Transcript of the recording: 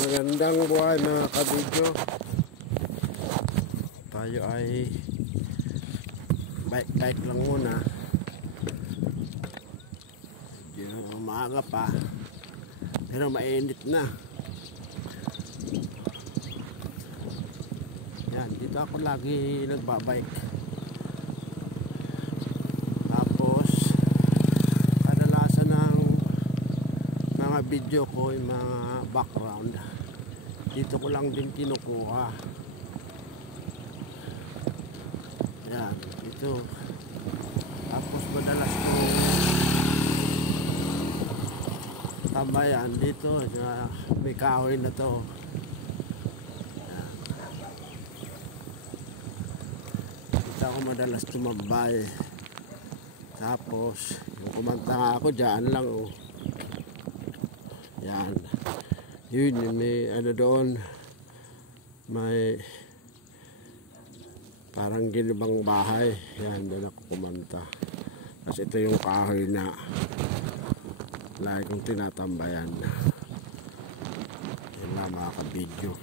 Magandang buhay mga kabidyo. Tayo ay bike lang muna. Umaga pa, pero mainit na. Yan, dito ako lagi nagbabike. Tapos kadalasan ng mga video ko, yung mga background dito ko lang din kinukuha. Yan, ito. Tapos madalas ko tambayan dito sa may kahoy na to. Yan. Dito ako madalas tumambay. Tapos yung kumanta nga ako dyan lang, oh. Yan. Yun, may ano doon, may parang ginibang bahay. Yan, doon ako kumanta. Kasi ito yung kahoy na lagi kong tinatambayan. Yan lang mga kabidyo.